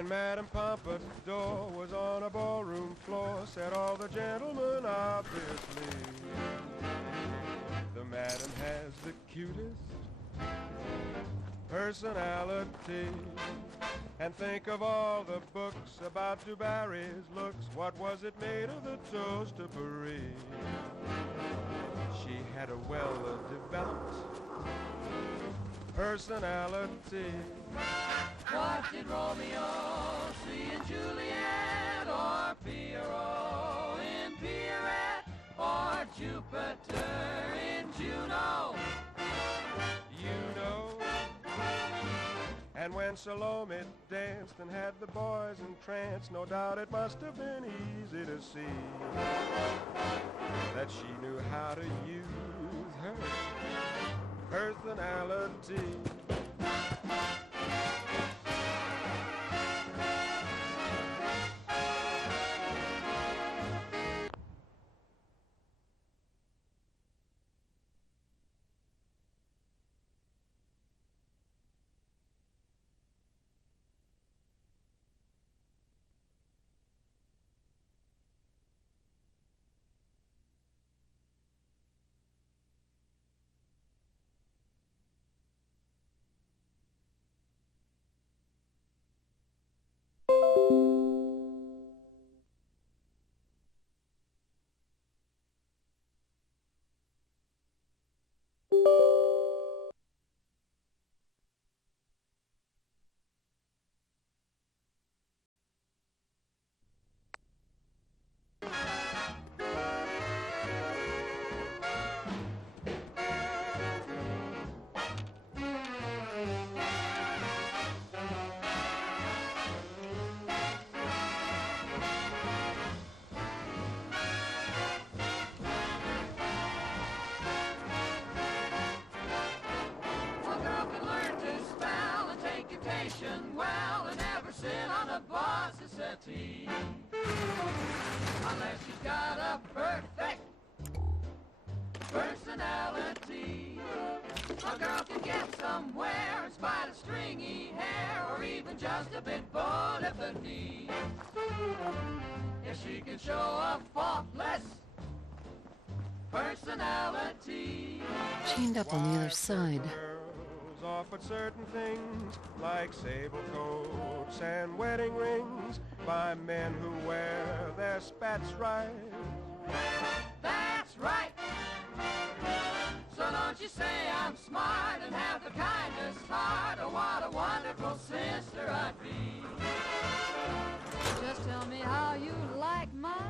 When Madame Pompadour was on a ballroom floor, said all the gentlemen obviously, the Madame has the cutest personality. And think of all the books about Du Barry's looks. What was it made of, the toast of Paris? She had a well-developed personality. What did Romeo see in Juliet, or Pierrot in Pierrette, or Jupiter in Juno? You know. And when Salome danced and had the boys entranced, no doubt it must have been easy to see that she knew how to use her personality. Well, and never sit on a boss's settee, unless she's got a perfect personality. A girl can get somewhere in spite of stringy hair, or even just a bit bored at the knee, if she can show a faultless personality. Chained up on the other side. Offered certain things like sable coats and wedding rings by men who wear their spats right. That's right. So don't you say I'm smart and have the kindest heart. Oh, what a wonderful sister I'd be. Just tell me how you like my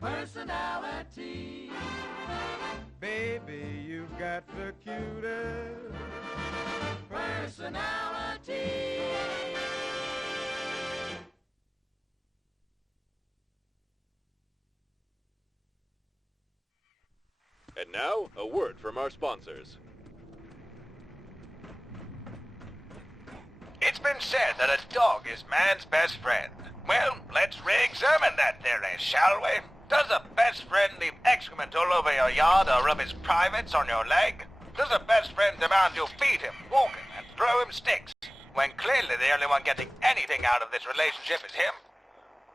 personality. Baby, you've got the cutest personality. And now, a word from our sponsors. It's been said that a dog is man's best friend. Well, let's re-examine that theory, shall we? Does a best friend leave excrement all over your yard or rub his privates on your leg? Does a best friend demand you feed him, walk him, and throw him sticks, when clearly the only one getting anything out of this relationship is him?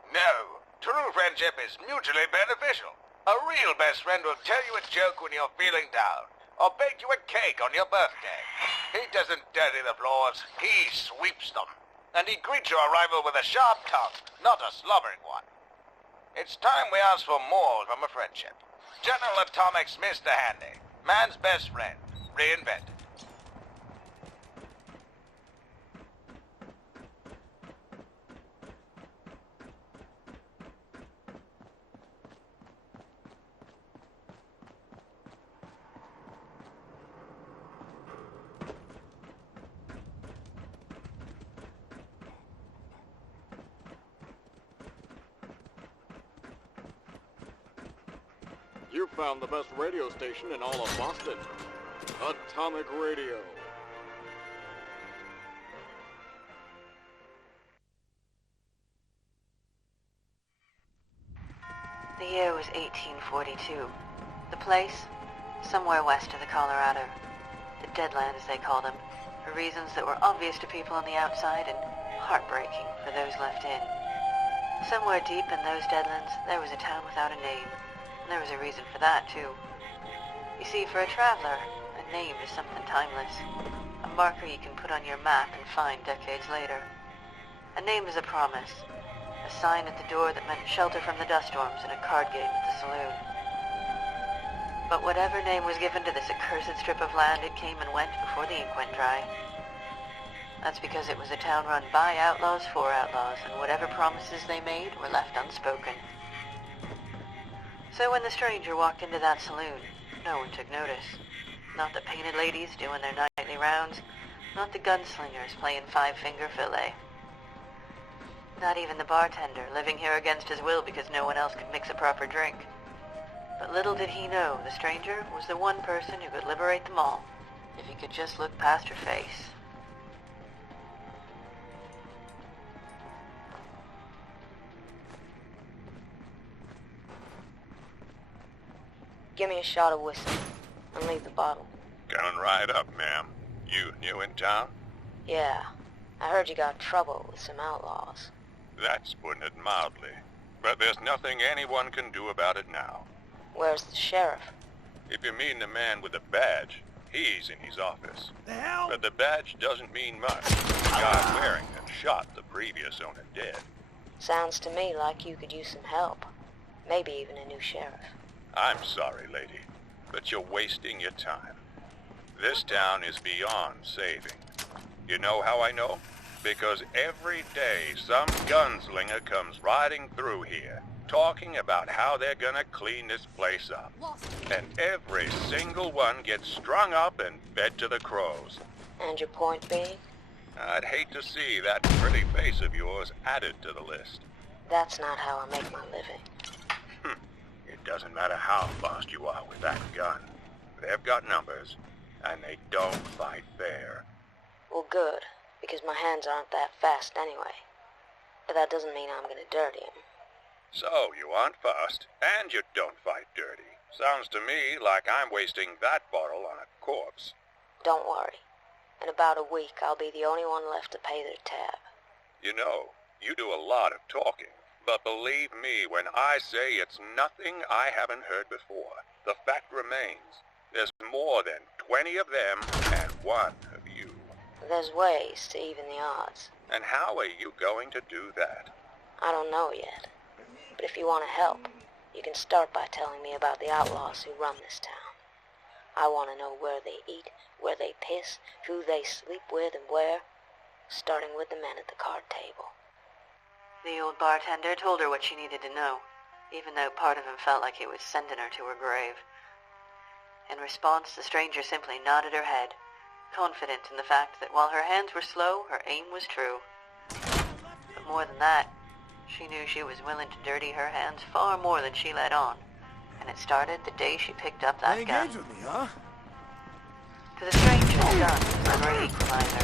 No. True friendship is mutually beneficial. A real best friend will tell you a joke when you're feeling down, or bake you a cake on your birthday. He doesn't dirty the floors, he sweeps them. And he greets your arrival with a sharp tongue, not a slobbering one. It's time we ask for more from a friendship. General Atomics Mr. Handy, man's best friend, reinvented. You found the best radio station in all of Boston. Atomic Radio. The year was 1842. The place? Somewhere west of the Colorado. The Deadland, as they called them. for reasons that were obvious to people on the outside and heartbreaking for those left in. Somewhere deep in those deadlands, there was a town without a name, and there was a reason for that, too. You see, for a traveler, a name is something timeless, a marker you can put on your map and find decades later. A name is a promise, a sign at the door that meant shelter from the dust storms and a card game at the saloon. But whatever name was given to this accursed strip of land, it came and went before the ink went dry. That's because it was a town run by outlaws for outlaws, and whatever promises they made were left unspoken. So when the stranger walked into that saloon, no one took notice. Not the painted ladies doing their nightly rounds, not the gunslingers playing five-finger fillet. Not even the bartender, living here against his will because no one else could mix a proper drink. But little did he know the stranger was the one person who could liberate them all, if he could just look past her face. Give me a shot of whiskey and leave the bottle. Coming right up, ma'am. You new in town? Yeah, I heard you got trouble with some outlaws. That's putting it mildly. But there's nothing anyone can do about it now. Where's the sheriff? If you mean the man with the badge, he's in his office. The hell? But the badge doesn't mean much. The guy wearing it shot the previous owner dead. Sounds to me like you could use some help. Maybe even a new sheriff. I'm sorry, lady, but you're wasting your time. This town is beyond saving. You know how I know? Because every day some gunslinger comes riding through here, talking about how they're gonna clean this place up. And every single one gets strung up and fed to the crows. And your point being? I'd hate to see that pretty face of yours added to the list. That's not how I make my living. It doesn't matter how fast you are with that gun. They've got numbers, and they don't fight fair. Well, good, because my hands aren't that fast anyway. But that doesn't mean I'm gonna dirty 'em. So, you aren't fast, and you don't fight dirty. Sounds to me like I'm wasting that bottle on a corpse. Don't worry. In about a week, I'll be the only one left to pay their tab. You know, you do a lot of talking. But believe me when I say it's nothing I haven't heard before. The fact remains, there's more than 20 of them and one of you. There's ways to even the odds. And how are you going to do that? I don't know yet. But if you want to help, you can start by telling me about the outlaws who run this town. I want to know where they eat, where they piss, who they sleep with and where, starting with the men at the card table. The old bartender told her what she needed to know, even though part of him felt like he was sending her to her grave. In response, the stranger simply nodded her head, confident in the fact that while her hands were slow, her aim was true. But more than that, she knew she was willing to dirty her hands far more than she let on, and it started the day she picked up that gun. Engage with me, huh? To the stranger's gun was never an equalizer,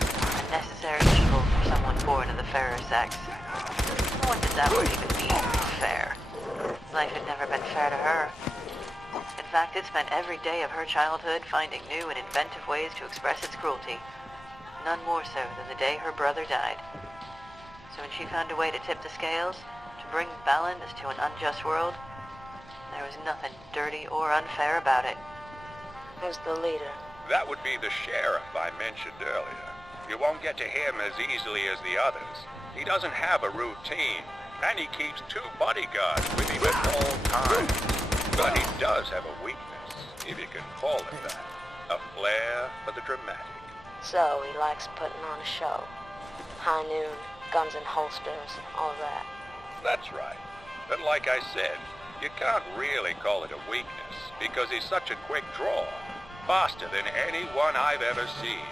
a necessary evil for someone born of the fairer sex. What did that word even mean, fair? Life had never been fair to her. In fact, it spent every day of her childhood finding new and inventive ways to express its cruelty. None more so than the day her brother died. So when she found a way to tip the scales, to bring balance to an unjust world, there was nothing dirty or unfair about it. Who's the leader? That would be the sheriff I mentioned earlier. You won't get to him as easily as the others. He doesn't have a routine, and he keeps 2 bodyguards with him at all times. But he does have a weakness, if you can call it that. A flair for the dramatic. So he likes putting on a show. High noon, guns and holsters, all that. That's right. But like I said, you can't really call it a weakness, because he's such a quick draw. Faster than anyone I've ever seen.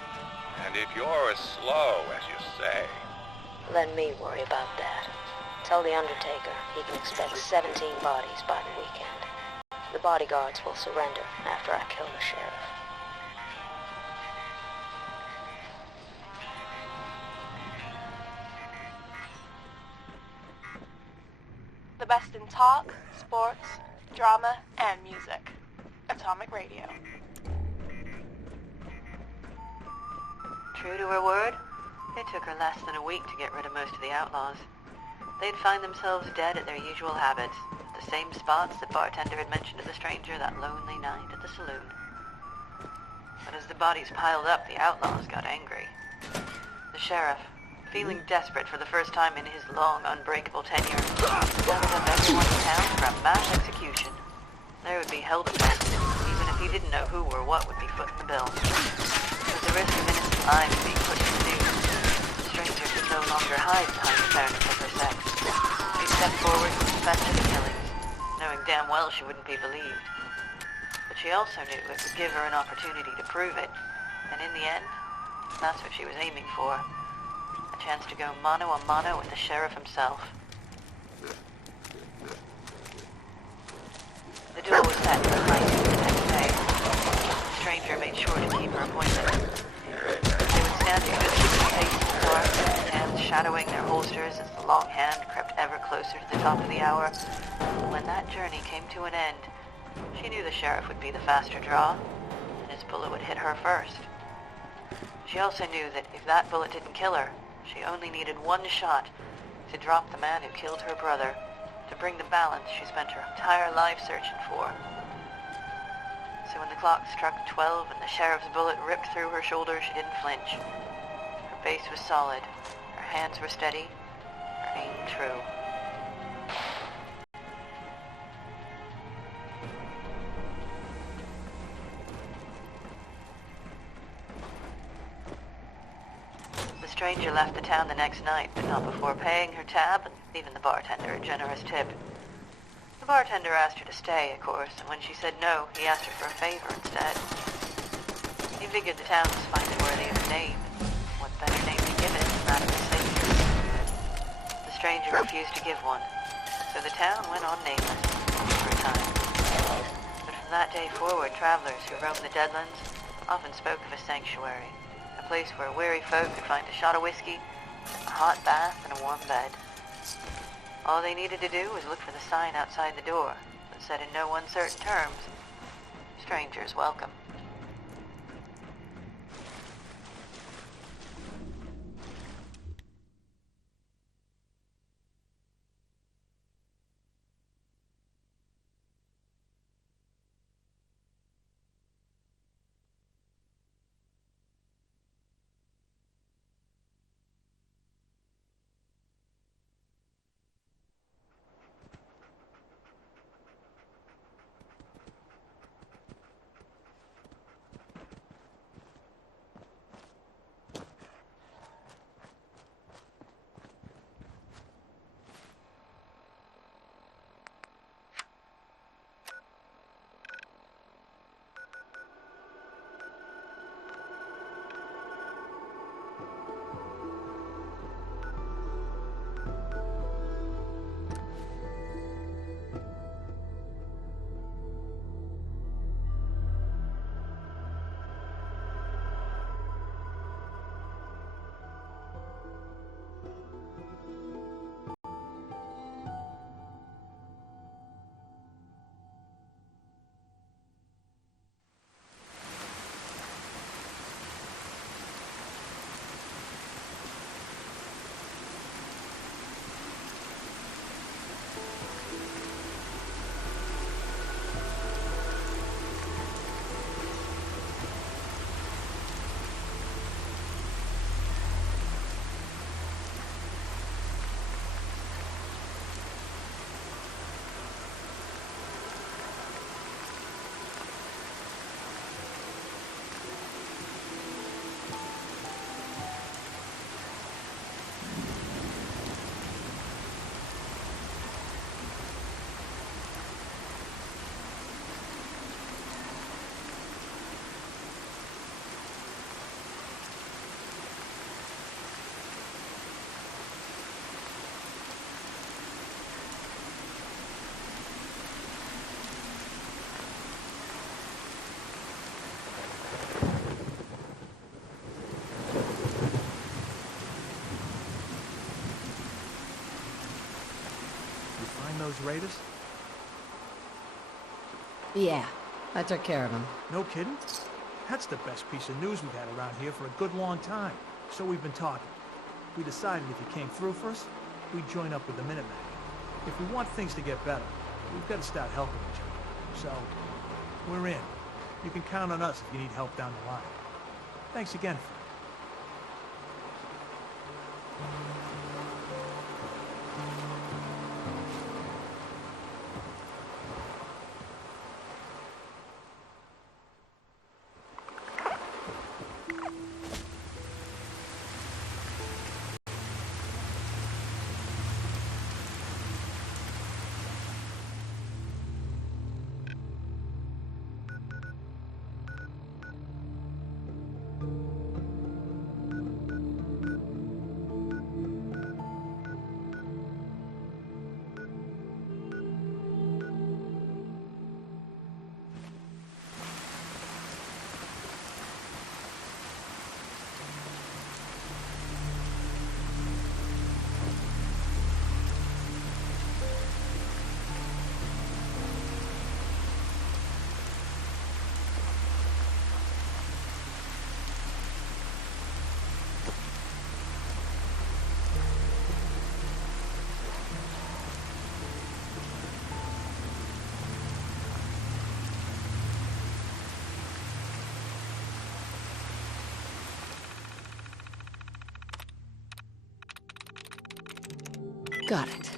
And if you're as slow as you say... Let me worry about that. Tell the Undertaker he can expect 17 bodies by the weekend. The bodyguards will surrender after I kill the sheriff. The best in talk, sports, drama, and music. Atomic Radio. True to her word, it took her less than a week to get rid of most of the outlaws. They'd find themselves dead at their usual habits, at the same spots that bartender had mentioned to the stranger that lonely night at the saloon. But as the bodies piled up, the outlaws got angry. The sheriff, feeling desperate for the first time in his long, unbreakable tenure, gathered up everyone in town for a mass execution. There would be hell to pay, even if he didn't know who or what would be footing the bill. With the risk of innocent lives being put to the news, the stranger could no longer hide behind the fairness of her sex. She stepped forward and confessed to the killings, knowing damn well she wouldn't be believed. But she also knew it would give her an opportunity to prove it, and in the end, that's what she was aiming for. A chance to go mano a mano with the sheriff himself. The duel was set for high noon the next day. The stranger made sure to keep her appointment. They would stand a good 60 paces in the dark, hands shadowing their holsters as the long hand crept ever closer to the top of the hour. When that journey came to an end, she knew the sheriff would be the faster draw, and his bullet would hit her first. She also knew that if that bullet didn't kill her, she only needed one shot to drop the man who killed her brother, to bring the balance she spent her entire life searching for. So when the clock struck 12 and the sheriff's bullet ripped through her shoulder, she didn't flinch. Her base was solid, her hands were steady, her aim true. The stranger left the town the next night, but not before paying her tab and leaving the bartender a generous tip. The bartender asked her to stay, of course, and when she said no, he asked her for a favor instead. He figured the town was finally worthy of a name. What better name to give it than that of the savior? The stranger refused to give one, so the town went on nameless for a time. But from that day forward, travelers who roamed the Deadlands often spoke of a sanctuary, a place where weary folk could find a shot of whiskey, a hot bath, and a warm bed. All they needed to do was look for the sign outside the door that said in no uncertain terms, "Strangers welcome." Those raiders? Yeah, I took care of him. No kidding? That's the best piece of news we've had around here for a good long time. So we've been talking. We decided if you came through for us, we'd join up with the Minutemen. If we want things to get better, we've got to start helping each other. So, we're in. You can count on us if you need help down the line. Thanks again, Fred. Got it.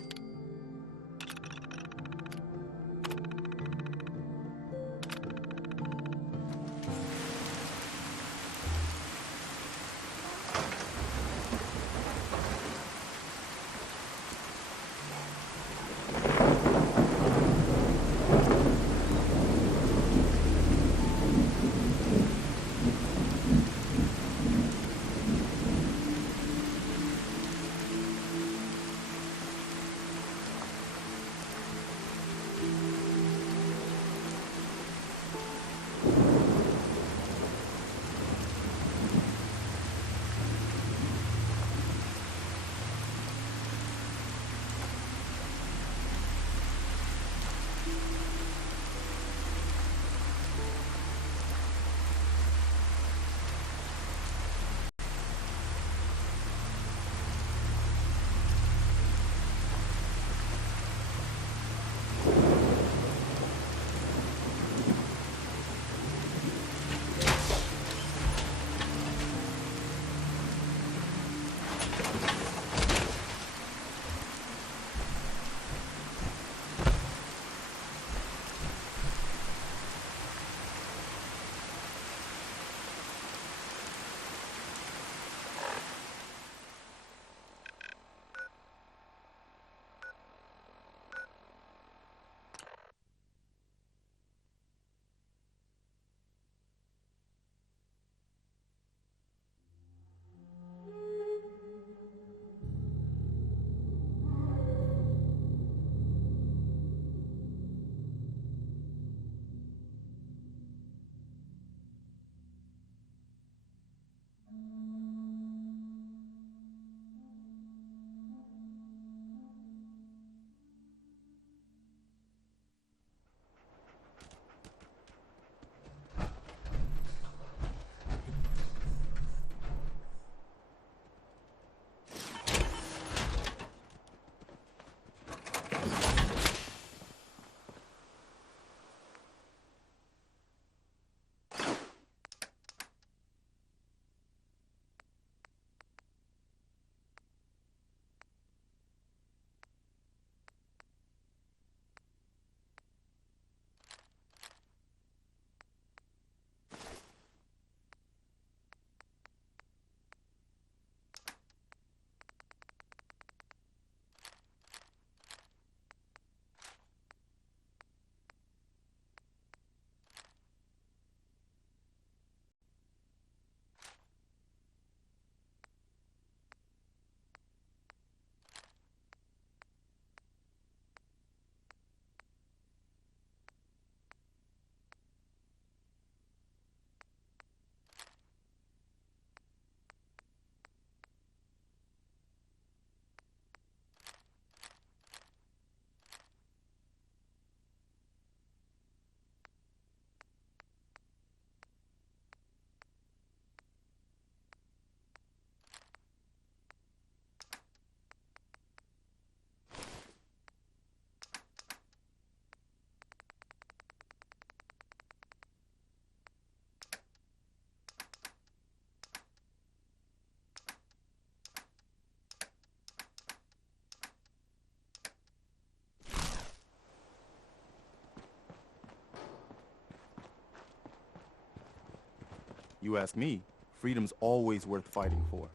You ask me, freedom's always worth fighting for.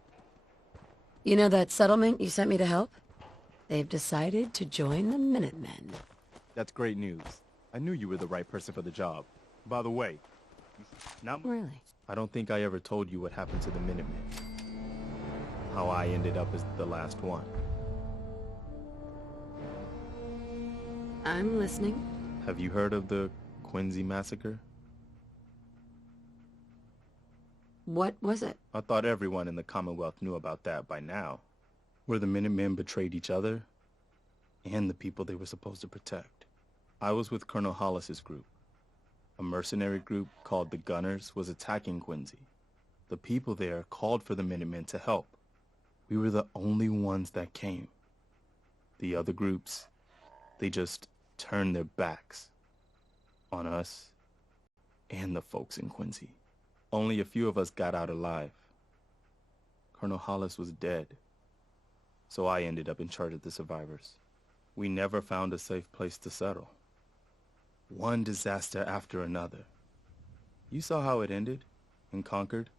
You know that settlement you sent me to help? They've decided to join the Minutemen. That's great news. I knew you were the right person for the job. By the way, Really? I don't think I ever told you what happened to the Minutemen. How I ended up as the last one. I'm listening. Have you heard of the Quincy massacre? What was it? I thought everyone in the Commonwealth knew about that by now. Where the Minutemen betrayed each other and the people they were supposed to protect. I was with Colonel Hollis's group. A mercenary group called the Gunners was attacking Quincy. The people there called for the Minutemen to help. We were the only ones that came. The other groups, they just turned their backs on us and the folks in Quincy. Only a few of us got out alive. Colonel Hollis was dead, so I ended up in charge of the survivors. We never found a safe place to settle. One disaster after another. You saw how it ended in Concord.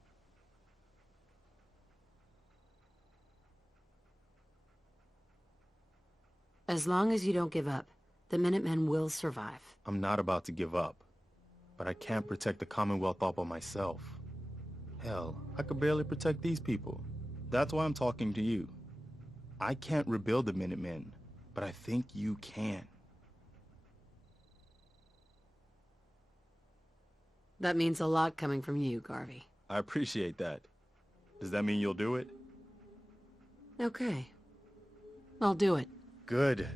As long as you don't give up, the Minutemen will survive. I'm not about to give up, but I can't protect the Commonwealth all by myself. Hell, I could barely protect these people. That's why I'm talking to you. I can't rebuild the Minutemen, but I think you can. That means a lot coming from you, Garvey. I appreciate that. Does that mean you'll do it? Okay. I'll do it. Good.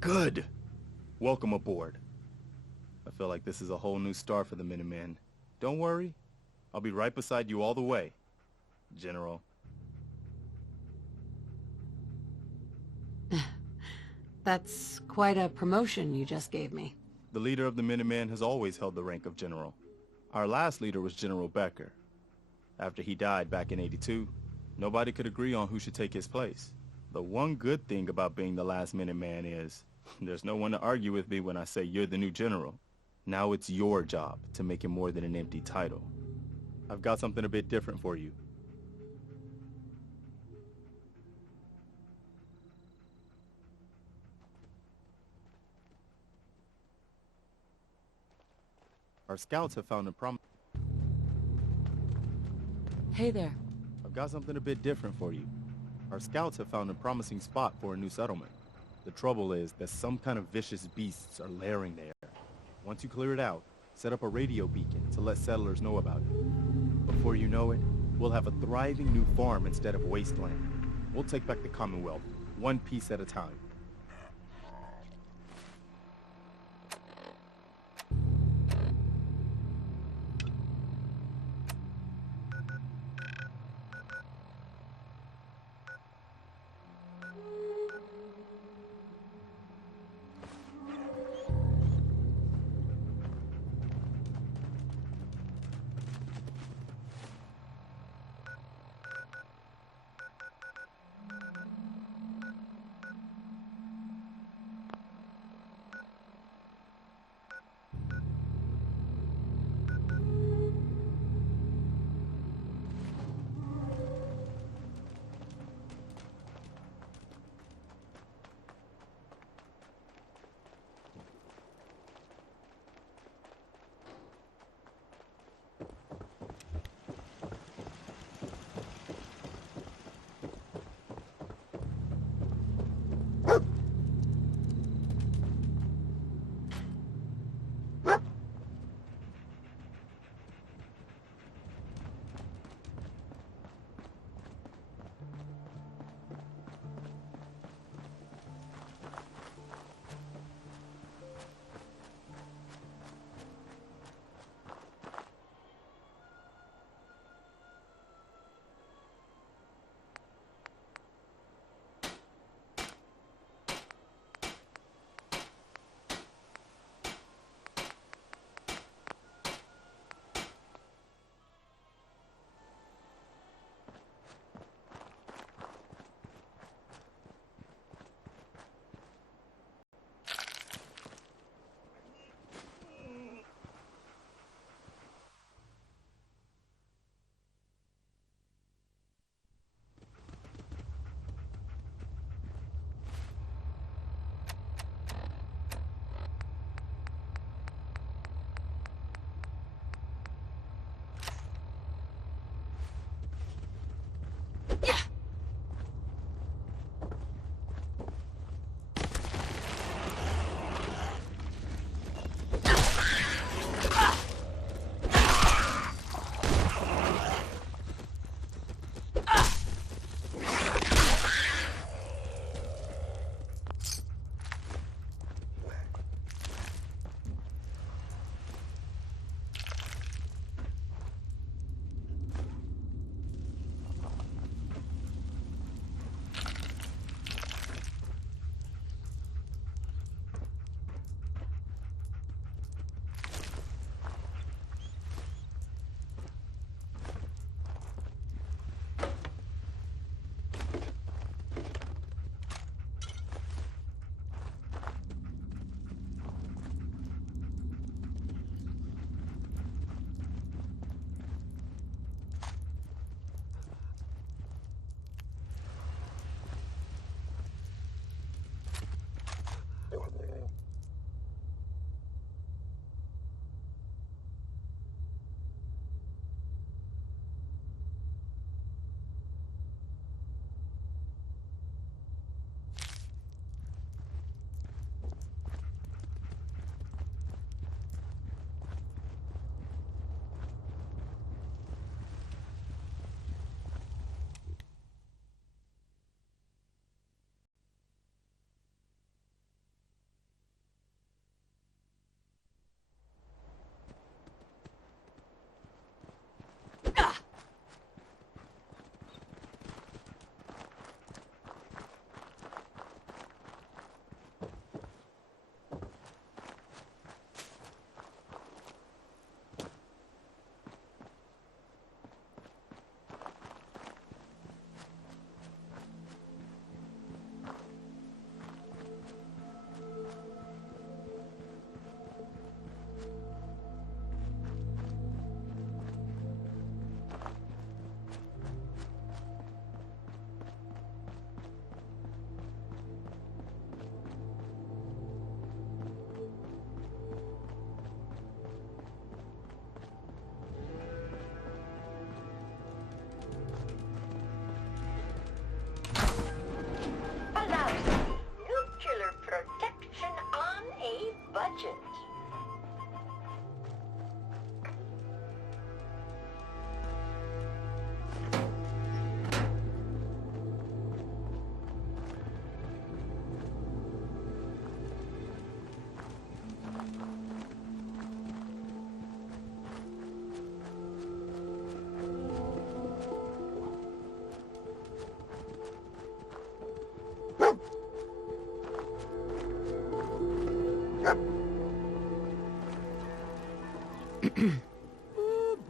Good. Welcome aboard. I feel like this is a whole new start for the Minutemen. Don't worry. I'll be right beside you all the way, General. That's quite a promotion you just gave me. The leader of the Minutemen has always held the rank of General. Our last leader was General Becker. After he died back in '82, nobody could agree on who should take his place. The one good thing about being the last Minuteman is there's no one to argue with me when I say you're the new general. Now it's your job to make it more than an empty title. I've got something a bit different for you. Our scouts have found a Hey there. I've got something a bit different for you. Our scouts have found a promising spot for a new settlement. The trouble is that some kind of vicious beasts are lairing there. Once you clear it out, set up a radio beacon to let settlers know about it. Before you know it, we'll have a thriving new farm instead of wasteland. We'll take back the Commonwealth, one piece at a time.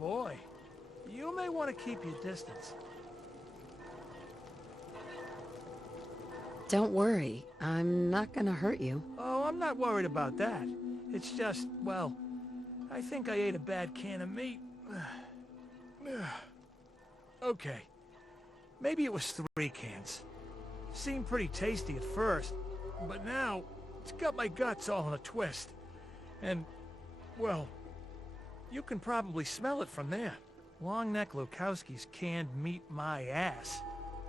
boy. You may want to keep your distance. Don't worry. I'm not gonna hurt you. Oh, I'm not worried about that. It's just, well, I think I ate a bad can of meat. Okay. Maybe it was 3 cans. Seemed pretty tasty at first, but now it's got my guts all in a twist. And, well, you can probably smell it from there. Long-neck Lukowski's canned meat my ass.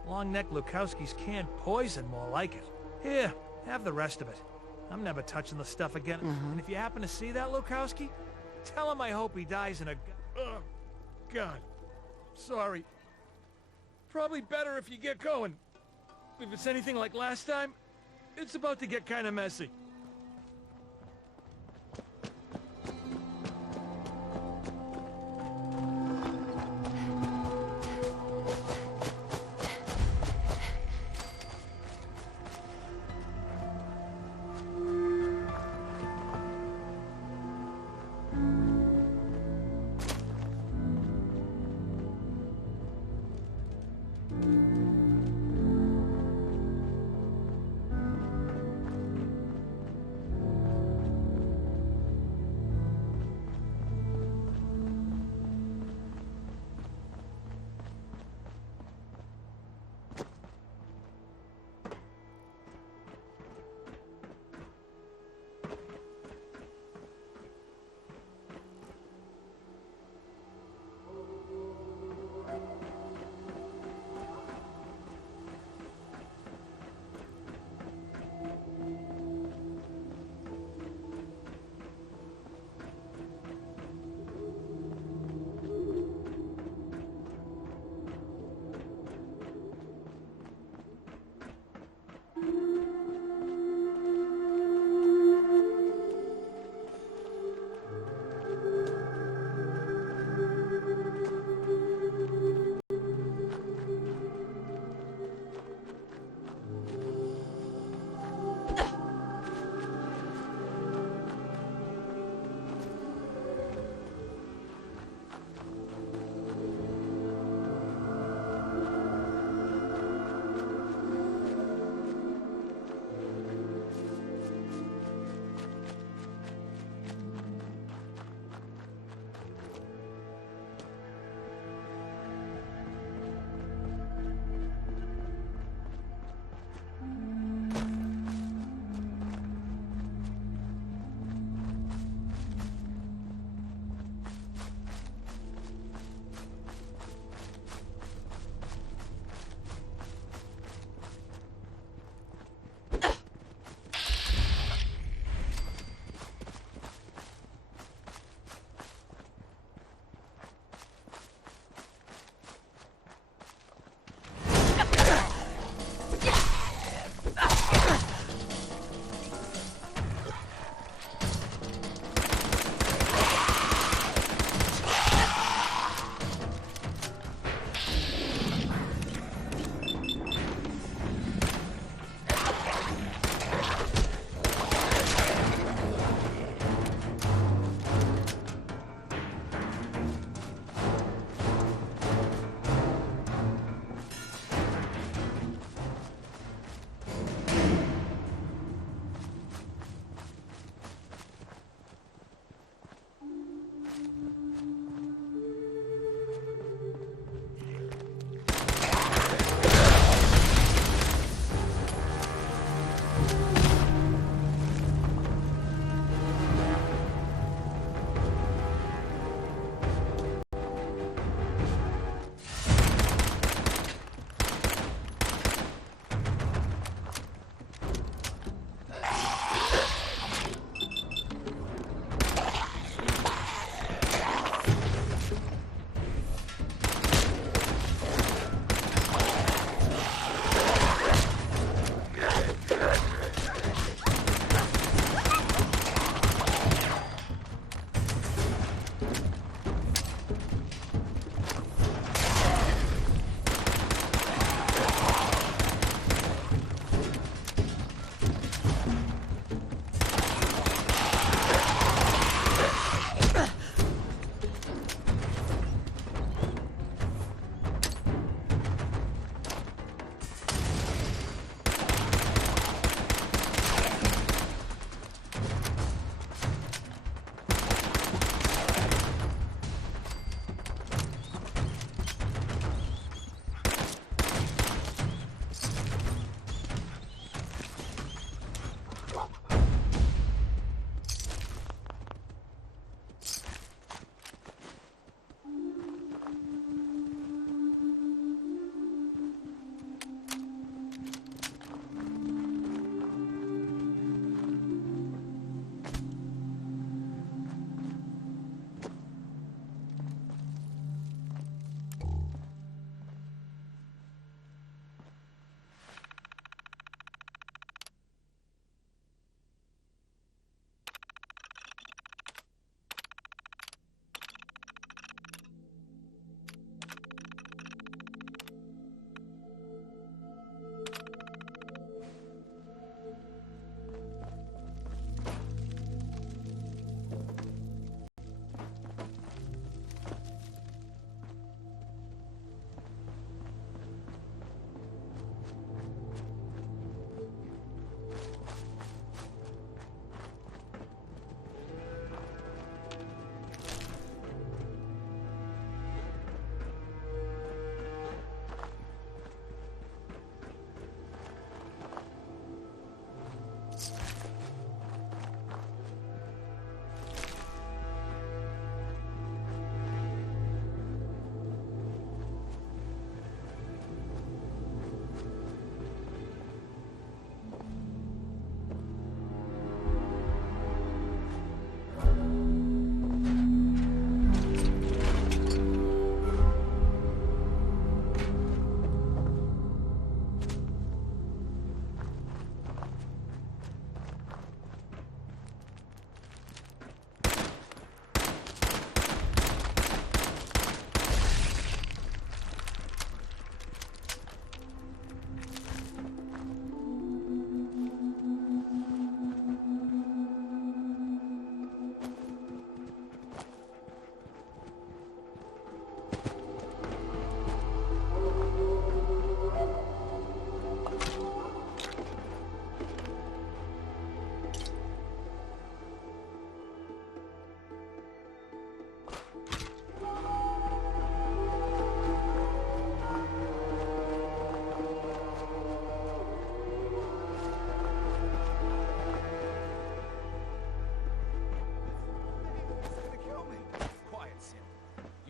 Long-neck Lukowski's canned poison, more like it. Here, have the rest of it. I'm never touching the stuff again. And if you happen to see that Lukowski, tell him I hope he dies in a... Oh, God. Sorry. Probably better if you get going. If it's anything like last time, it's about to get kind of messy.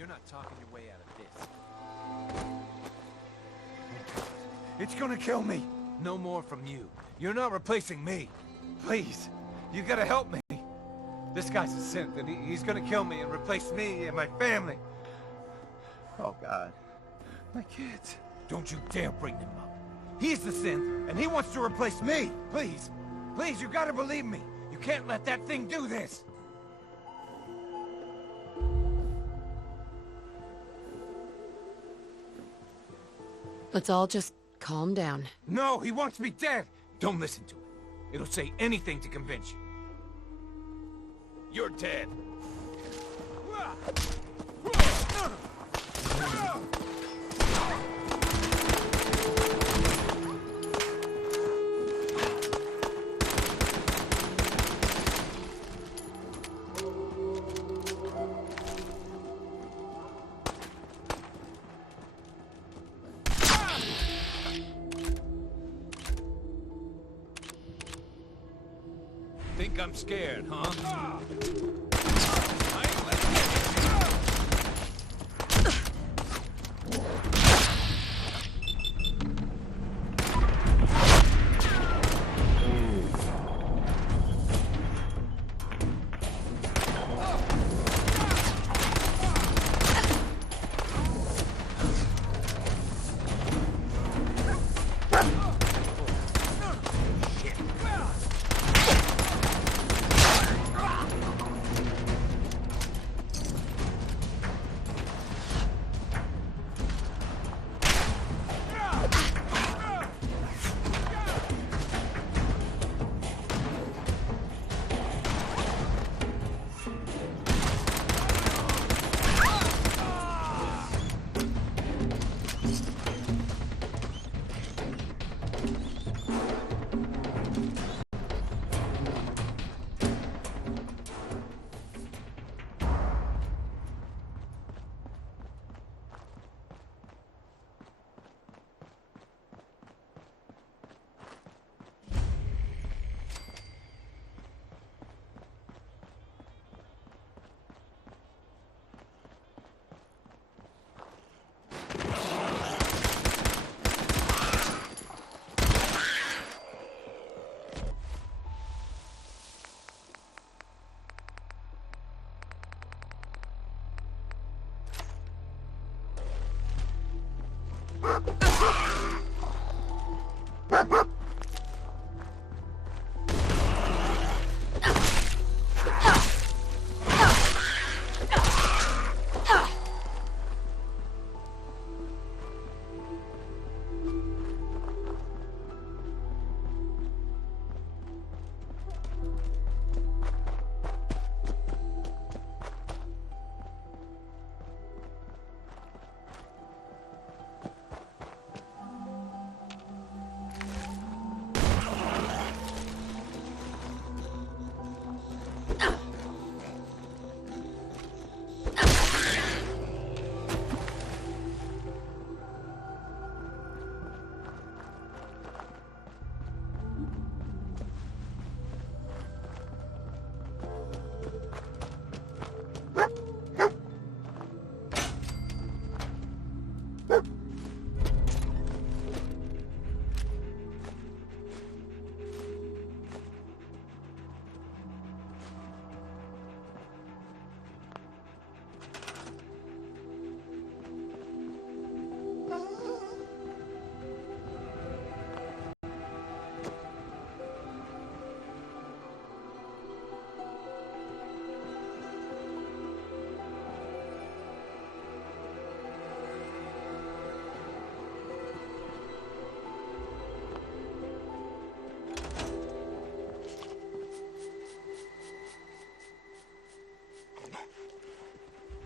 You're not talking your way out of this. It's gonna kill me. No more from you. You're not replacing me. Please, you gotta help me. This guy's a synth, and he's gonna kill me and replace me and my family. Oh, God. My kids. Don't you dare bring them up. He's the synth, and he wants to replace me. Please. Please, you gotta believe me. You can't let that thing do this. Let's all just calm down. No, he wants me dead. Don't listen to it. It'll say anything to convince you. You're dead. Think I'm scared, huh?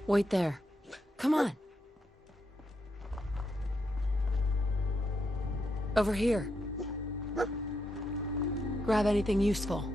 Wait there. Come on. Over here. Grab anything useful.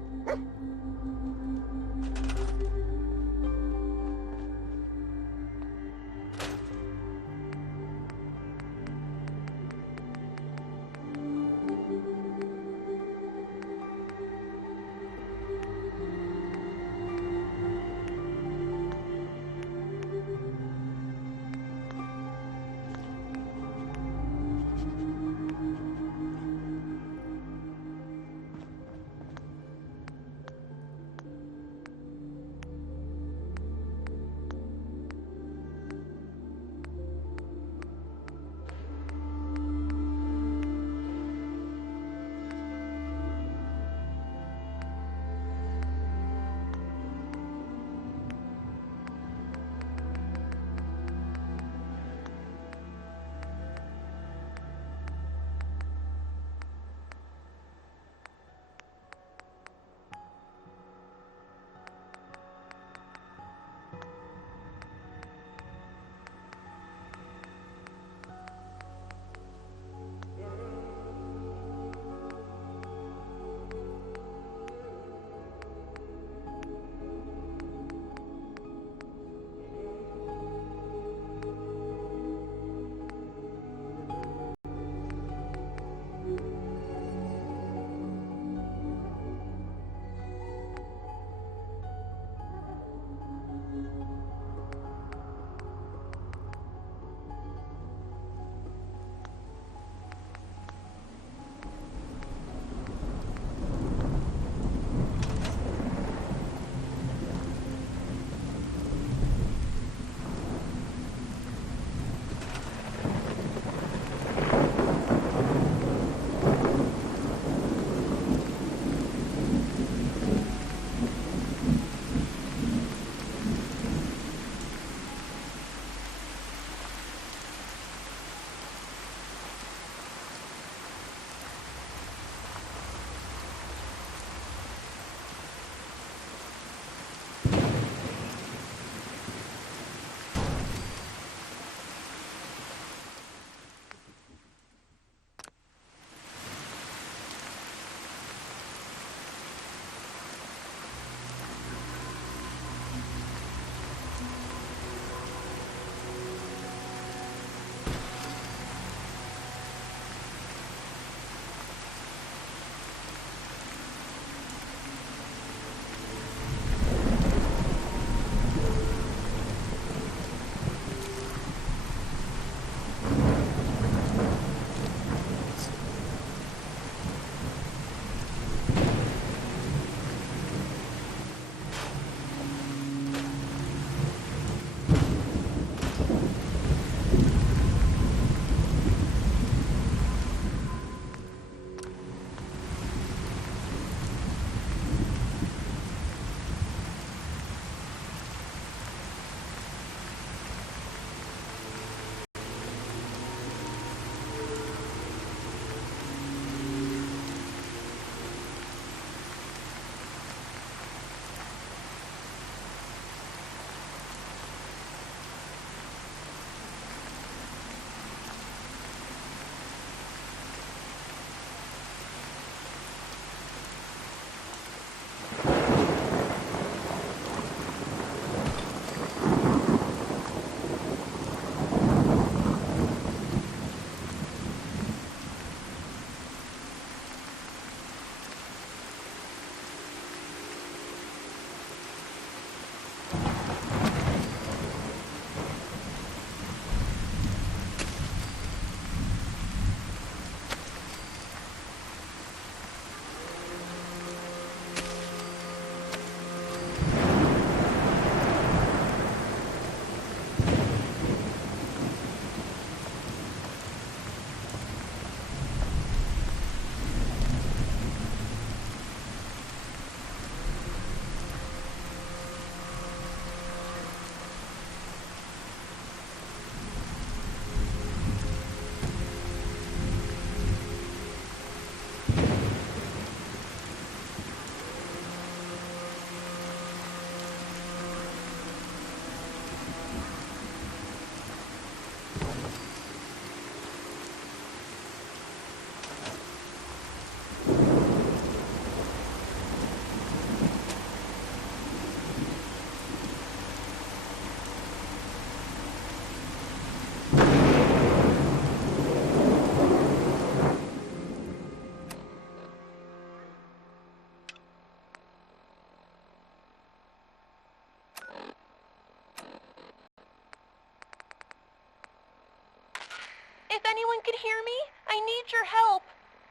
anyone could hear me, I need your help.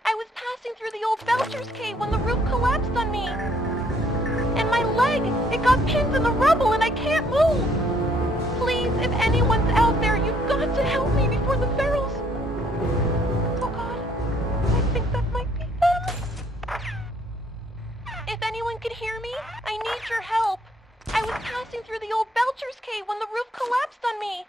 I was passing through the old Belcher's cave when the roof collapsed on me. And my leg, it got pinned in the rubble and I can't move. Please, if anyone's out there, you've got to help me before the ferals... Oh God, I think that might be them. If anyone could hear me, I need your help. I was passing through the old Belcher's cave when the roof collapsed on me.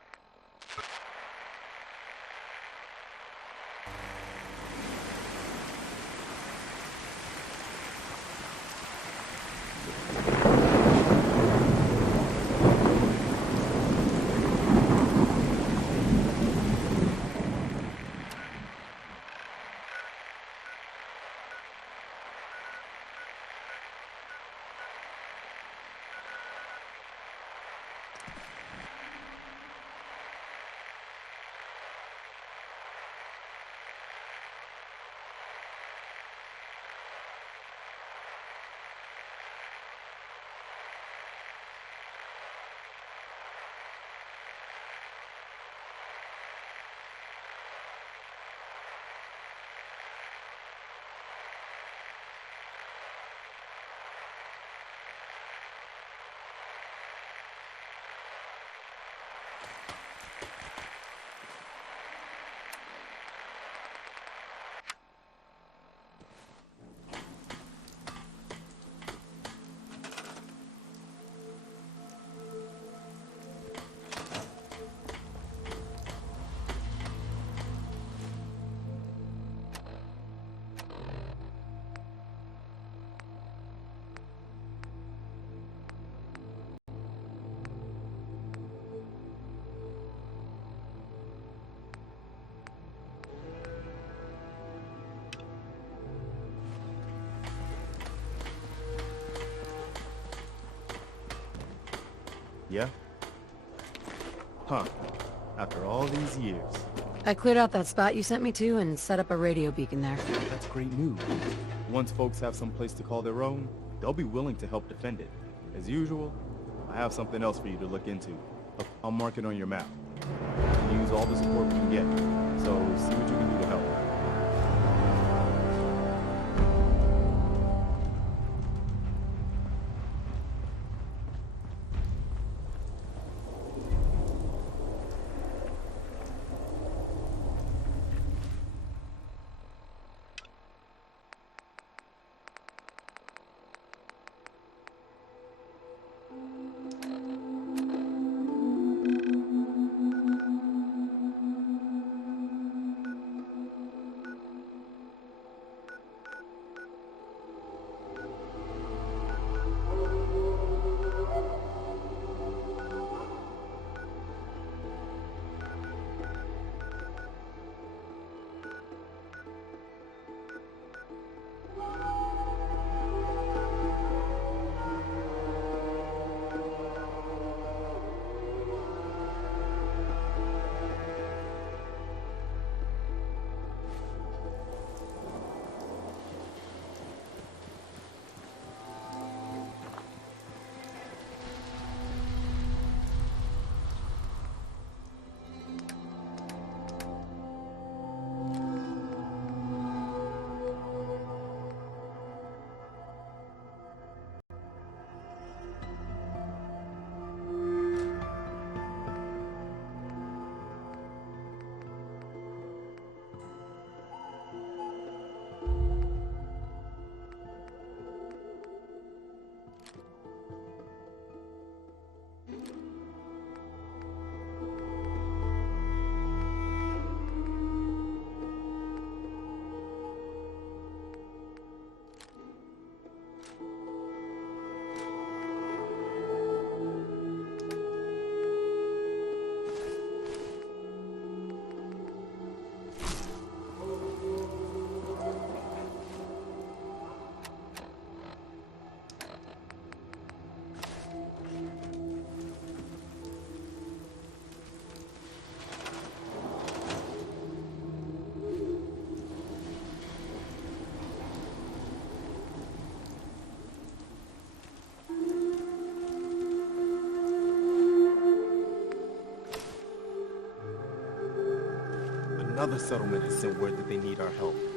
Yeah? Huh. After all these years. I cleared out that spot you sent me to and set up a radio beacon there. That's great news. Once folks have some place to call their own, they'll be willing to help defend it. As usual, I have something else for you to look into. I'll mark it on your map. We'll use all the support we can get, so see what you can do to help. another settlement has sent word that they need our help.